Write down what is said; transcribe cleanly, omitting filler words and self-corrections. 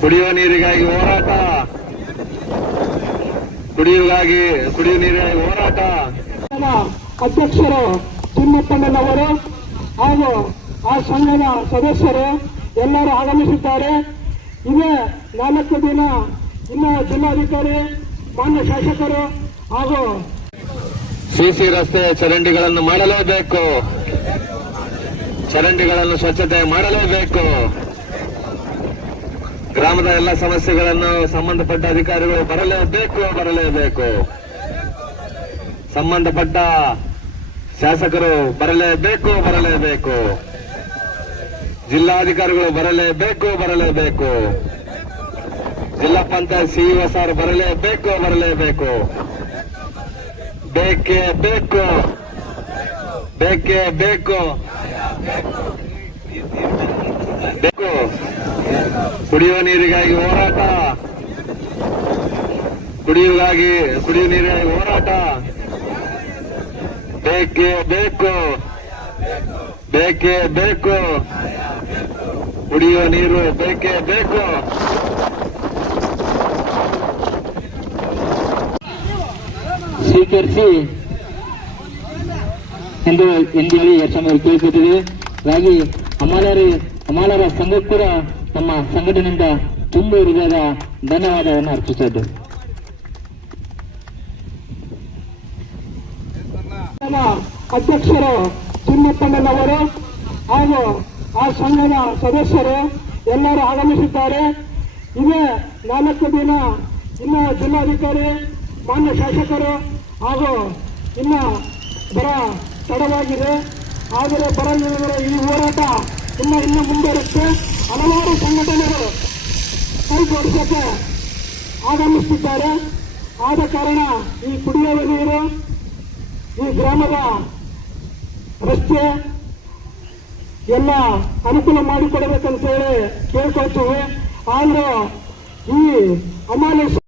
ಕುಡಿಯುವ ನೀರಿಗಾಗಿ ಹೋರಾಟ, ಕುಡಿಯುವ ನೀರಿಗಾಗಿ ಹೋರಾಟ. ಅಧ್ಯಕ್ಷರು ತಿಮ್ಮಪ್ಪಣ್ಣನವರು ಹಾಗೂ ಆ ಸಂಘದ ಸದಸ್ಯರು ಎಲ್ಲರೂ ಆಗಮಿಸಿದ್ದಾರೆ. ಇದೇ 4 ದಿನ ಇನ್ನು ಜಿಲ್ಲಾಧಿಕಾರಿ, ಮಾನ್ಯ ಶಾಸಕರು ಹಾಗೂ ಸಿಸಿ ರಸ್ತೆ ಚರಂಡಿಗಳನ್ನು ಮಾಡಲೇಬೇಕು, ಚರಂಡಿಗಳನ್ನು ಸ್ವಚ್ಛತೆ ಮಾಡಲೇಬೇಕು. ಗ್ರಾಮದ ಎಲ್ಲ ಸಮಸ್ಯೆಗಳನ್ನು ಸಂಬಂಧಪಟ್ಟ ಅಧಿಕಾರಿಗಳು ಬರಲೇಬೇಕು. ಸಂಬಂಧಪಟ್ಟ ಶಾಸಕರು ಬರಲೇಬೇಕು. ಜಿಲ್ಲಾಧಿಕಾರಿಗಳು ಬರಲೇಬೇಕು. ಜಿಲ್ಲಾ ಪಂಚಾಯತ್ ಸಿಇಒ ಸಾರ್ ಬರಲೇಬೇಕು. ಬೇಕೇ ಬೇಕು. ಕುಡಿಯುವ ನೀರಿಗಾಗಿ ಹೋರಾಟ, ಕುಡಿಯುವ ನೀರಿಗಾಗಿ ಹೋರಾಟ. ಬೇಕೇ ಬೇಕು. ಕುಡಿಯುವ ನೀರು ಬೇಕೇ ಬೇಕು. ಸ್ವೀಕರಿಸಿ ಎಂದು ಹೇಳಿ ಯಶಸ್ವಿ ಕೇಳಿಸುತ್ತಿದೆ. ಹಾಗಾಗಿ ಹಮಾಲರ ಸಂಘಕ್ಕೂ ಕೂಡ ನಮ್ಮ ಸಂಘಟನೆಯಿಂದ ತುಂಬ ಹೃದಯದ ಧನ್ಯವಾದವನ್ನು ಅರ್ಪಿಸಿದ್ದು. ಅಧ್ಯಕ್ಷರು ತಿಮ್ಮಪ್ಪಣ್ಣನವರು ಹಾಗೂ ಆ ಸಂಘದ ಸದಸ್ಯರು ಎಲ್ಲರೂ ಆಗಮಿಸಿದ್ದಾರೆ. ಇದೇ 4 ದಿನ ಇನ್ನು ಜಿಲ್ಲಾಧಿಕಾರಿ, ಮಾನ್ಯ ಶಾಸಕರು ಹಾಗೂ ಇನ್ನು ಬರ ತಡವಾಗಿದೆ. ಆದರೆ ಬರಲಿರುವ ಈ ಹೋರಾಟ ಇನ್ನು ಮುಂದುವರಿಯುತ್ತೆ. ಹಲವಾರು ಸಂಘಟನೆಗಳು ಕೈ ಜೋಡಿಸಕ್ಕೆ ಆಗಮಿಸುತ್ತಿದ್ದಾರೆ. ಆದ ಕಾರಣ ಈ ಕುಡಿಯುವ ನೀರು, ಈ ಗ್ರಾಮದ ರಸ್ತೆ ಎಲ್ಲ ಅನುಕೂಲ ಮಾಡಿಕೊಡಬೇಕಂತ ಹೇಳಿ ಕೇಳ್ಕೊಳ್ತೀವಿ. ಆದ್ರೂ ಈ ಅಮಾನೀಷ